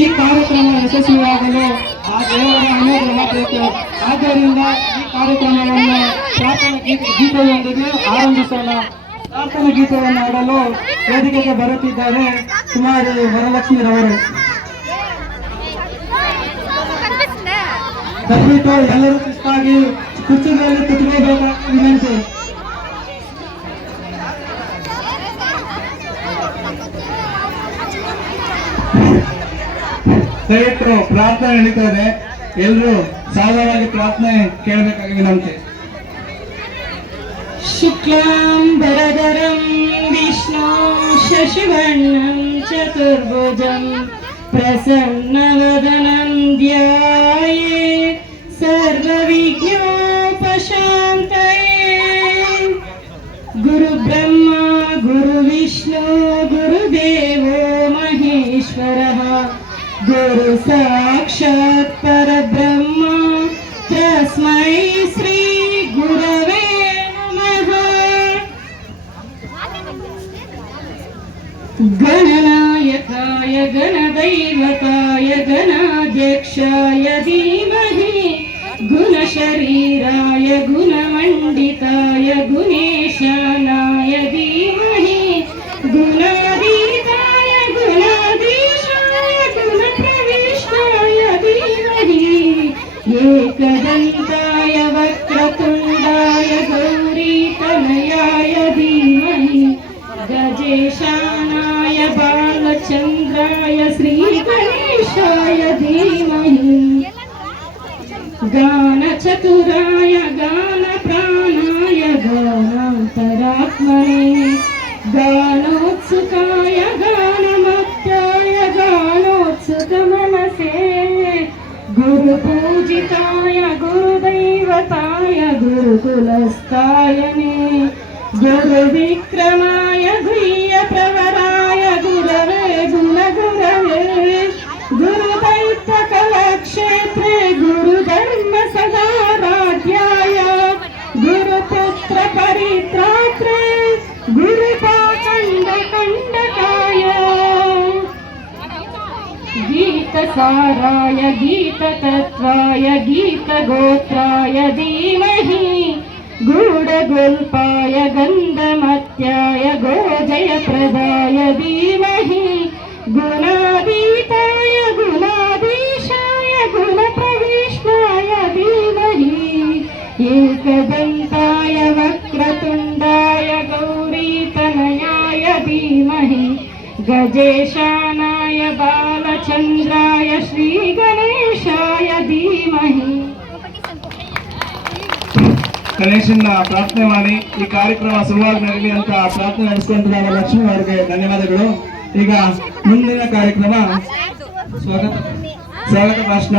ಈ ಕಾರ್ಯಕ್ರಮ ಯಶಸ್ವಿಯಾಗಲು ಆ ದೇವರ ಅನುಗ್ರಹ ಬೇಕು. ಆದ್ದರಿಂದ ಈ ಕಾರ್ಯಕ್ರಮವನ್ನು ಪ್ರಾರ್ಥನಾ ಗೀತೆಯೊಂದಿಗೆ ಆರಂಭಿಸೋಣ. ಪ್ರಾರ್ಥನಾ ಗೀತೆಯನ್ನು ಆಡಲು ವೇದಿಕೆಗೆ ಬರುತ್ತಿದ್ದಾರೆ ಕುಮಾರಿ ವರಲಕ್ಷ್ಮಿರವರು. ದಯವಿಟ್ಟು ಎಲ್ಲರೂ ಶಿಸ್ತಾಗಿ ಕುರ್ಚಿಗಳಲ್ಲಿ ಕುತ್ಕೋಬೇಕಾದ ವಿನಂತಿ. ದಯವಿಟ್ಟು ಪ್ರಾರ್ಥನೆ ನಡೀತಾರೆ, ಎಲ್ಲರೂ ಸಾಧಾರಣವಾಗಿ ಪ್ರಾರ್ಥನೆ ಕೇಳಬೇಕಾಗಿ ವಿನಂತಿ. ಶುಕ್ಲಾಂಬರಧರಂ ವಿಷ್ಣು ಶಶಿವರ್ಣಂ ಚತುರ್ಭುಜಂ ಪ್ರಸನ್ನವದನಂ ಧ್ಯಾಯೇ ಸರ್ವವಿಘ್ನೋಪಶಾಂತಯೇ. ಗುರುಬ್ರಹ್ಮ ಗುರುವಿಷ್ಣು ಗುರುದೇವೋ ಮಹೇಶ್ವರಃ ಗುರು ಸಾಕ್ಷಾತ್ ಪರಬ್ರಹ್ಮ ತಸ್ಮೈ ಶ್ರೀ ಗುರವೇ ನಮಃ. ಗಣನಾಯಕಾಯ ಗಣದೈವತಾಯ ಗಣಾಧ್ಯಕ್ಷಾಯ ಧೀಮಹಿ ಗುಣಶರೀರಾಯ ಗುಣಮಂಡಿತಾಯ ಗುಣೇಶಾನಾಯ ಧೀಮಹಿ ಗುಣಾತೀತಾಯ ಗುಣಾಧೀಶಾಯ ಗುಣಪ್ರವಿಷ್ಟಾಯ ಧೀಮಹಿ ಏಕದಂತಾಯ ವಕ್ರತುಂಡಾಯ ಗೌರೀತನಯಾಯ ಧೀಮಹಿ ಗಜೇಶಾನಾಯ ಬಾಲಚಂದ್ರಾಯ ಶ್ರೀಗಣೇಶಾಯ ಧೀಮಹಿ ಗಾನಚತುರಾಯ ಗಾನಪ್ರಾಣಾಯ ಗಾನಾಂತರಾತ್ಮನೇ ಗಾನೋತ್ಸುಕಾಯ ಗಾನಮತ್ಯಾಯ ಗಾನೋತ್ಸುಕಮನಸೇ ಗುರುಪೂಜಿತಾಯ ಗುರುದೈವತಾಯ ಗುರುಕುಲಸ್ಥಾಯನೇ ಗುರುವಿಕ್ರಮಾಯ ಗುಹ್ಯಪ್ರವರಾಯ ಗುರವೇ ಗುಣಗುರವೇ ಗುರುದೈತ್ಯಕಲಕ್ಷೇತ್ರೇ ಗುರುಧರ್ಮ ಸದಾರಾಧ್ಯಾಯ ಗುರುಪುತ್ರ ಪರಿತ್ರಾತ್ರೇ ಗುರುಪಾಖಂಡ ಖಂಡಕಾಯ ಗೀತಸಾರಾಯ ಗೀತತತ್ವಾಯ ಗೀತಗೋತ್ರಾಯ ಧೀಮಹಿ ಗೂಢಗುಲ್ಪಾಯ ಗಂಧಮತ್ಯಾಯ ಗೋಜಯಪ್ರದಾಯ ಧೀಮಹಿ ಗುಣಾತೀತಾಯ ಗುಣಾಧೀಶಾಯ ಗುಣಪ್ರವಿಷ್ಟಾಯ ಧೀಮಹಿ ಏಕದಂತಾಯ ವಕ್ರತುಂಡಾಯ ಗೌರೀತನಯಾಯ ಧೀಮಹಿ ಗಜೇಶಾನಾಯ ಬಾಲಚಂದ್ರಾಯ ಶ್ರೀಗಣೇಶಾಯ ಧೀಮಹಿ. ಗಣೇಶನ ಪ್ರಾರ್ಥನೆ ಮಾಡಿ ಈ ಕಾರ್ಯಕ್ರಮ ಶುರುವಾಗಿ ನಡೀಲಿ ಅಂತ ಪ್ರಾರ್ಥನೆ ನಡೆಸಿಕೊಂಡಿರುವ ಲಕ್ಷ್ಮಿ ಅವರಿಗೆ ಧನ್ಯವಾದಗಳು. ಈಗ ಮುಂದಿನ ಕಾರ್ಯಕ್ರಮ ಸ್ವಾಗತ ಭಾಷಣ.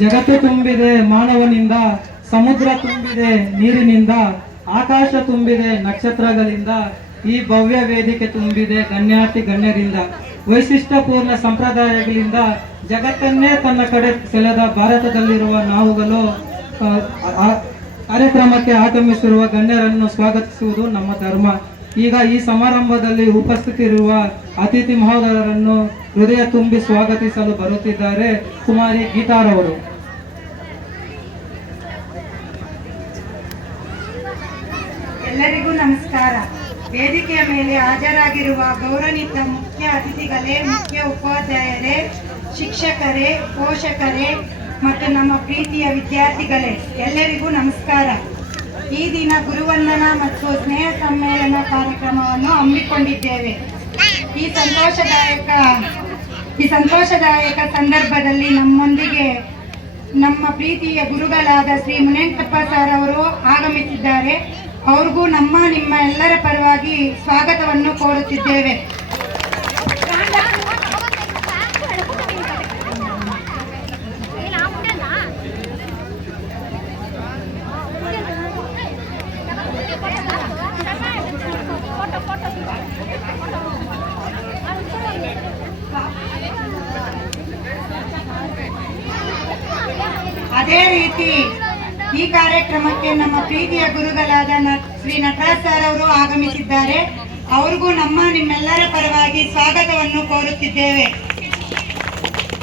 ಜಗತ್ತು ತುಂಬಿದೆ ಮಾನವನಿಂದ, ಸಮುದ್ರ ತುಂಬಿದೆ ನೀರಿನಿಂದ, ಆಕಾಶ ತುಂಬಿದೆ ನಕ್ಷತ್ರಗಳಿಂದ, ಈ ಭವ್ಯ ವೇದಿಕೆ ತುಂಬಿದೆ ಗಣ್ಯಾತಿ ಗಣ್ಯರಿಂದ. ವೈಶಿಷ್ಟ್ಯಪೂರ್ಣ ಸಂಪ್ರದಾಯಗಳಿಂದ ಜಗತ್ತನ್ನೇ ತನ್ನ ಕಡೆ ಸೆಳೆದ ಭಾರತದಲ್ಲಿರುವ ನಾವುಗಳು ಕಾರ್ಯಕ್ರಮಕ್ಕೆ ಆಗಮಿಸಿರುವ ಗಣ್ಯರನ್ನು ಸ್ವಾಗತಿಸುವುದು ನಮ್ಮ ಧರ್ಮ. ಈಗ ಈ ಸಮಾರಂಭದಲ್ಲಿ ಉಪಸ್ಥಿತಿರುವ ಅತಿಥಿ ಮಹೋದರರನ್ನು ಹೃದಯ ತುಂಬಿ ಸ್ವಾಗತಿಸಲು ಬರುತ್ತಿದ್ದಾರೆ ಕುಮಾರಿ ಗೀತಾರವರು. ಎಲ್ಲರಿಗೂ ನಮಸ್ಕಾರ. ವೇದಿಕೆಯ ಮೇಲೆ ಹಾಜರಾಗಿರುವ ಗೌರವಾನ್ವಿತ ಮುಖ್ಯ ಅತಿಥಿಗಳೇ, ಮುಖ್ಯ ಉಪಾಧ್ಯಾಯರೇ, ಶಿಕ್ಷಕರೇ, ಪೋಷಕರೇ ಮತ್ತು ನಮ್ಮ ಪ್ರೀತಿಯ ವಿದ್ಯಾರ್ಥಿಗಳೇ, ಎಲ್ಲರಿಗೂ ನಮಸ್ಕಾರ. ಈ ದಿನ ಗುರುವಂದನಾ ಮತ್ತು ಸ್ನೇಹ ಸಮ್ಮೇಳನ ಕಾರ್ಯಕ್ರಮವನ್ನು ಹಮ್ಮಿಕೊಂಡಿದ್ದೇವೆ. ಈ ಸಂತೋಷದಾಯಕ ಸಂದರ್ಭದಲ್ಲಿ ನಮ್ಮೊಂದಿಗೆ ನಮ್ಮ ಪ್ರೀತಿಯ ಗುರುಗಳಾದ ಶ್ರೀ ಮುನೇಂದ್ರಪ್ಪ ಸರ್ ಅವರು ಆಗಮಿಸಿದ್ದಾರೆ. ಅವ್ರಿಗೂ ನಿಮ್ಮ ಎಲ್ಲರ ಪರವಾಗಿ ಸ್ವಾಗತವನ್ನು ಕೋರುತ್ತಿದ್ದೇವೆ. ಅದೇ ರೀತಿ ಈ ಕಾರ್ಯಕ್ರಮಕ್ಕೆ ನಮ್ಮ ಪ್ರೀತಿಯ ಗುರುಗಳಾದ ಶ್ರೀ ನಟರಾಜ್ ಸರ್ ಅವರು ಆಗಮಿಸಿದ್ದಾರೆ. ಅವ್ರಿಗೂ ನಮ್ಮ ನಿಮ್ಮೆಲ್ಲರ ಪರವಾಗಿ ಸ್ವಾಗತವನ್ನು ಕೋರುತ್ತಿದ್ದೇವೆ.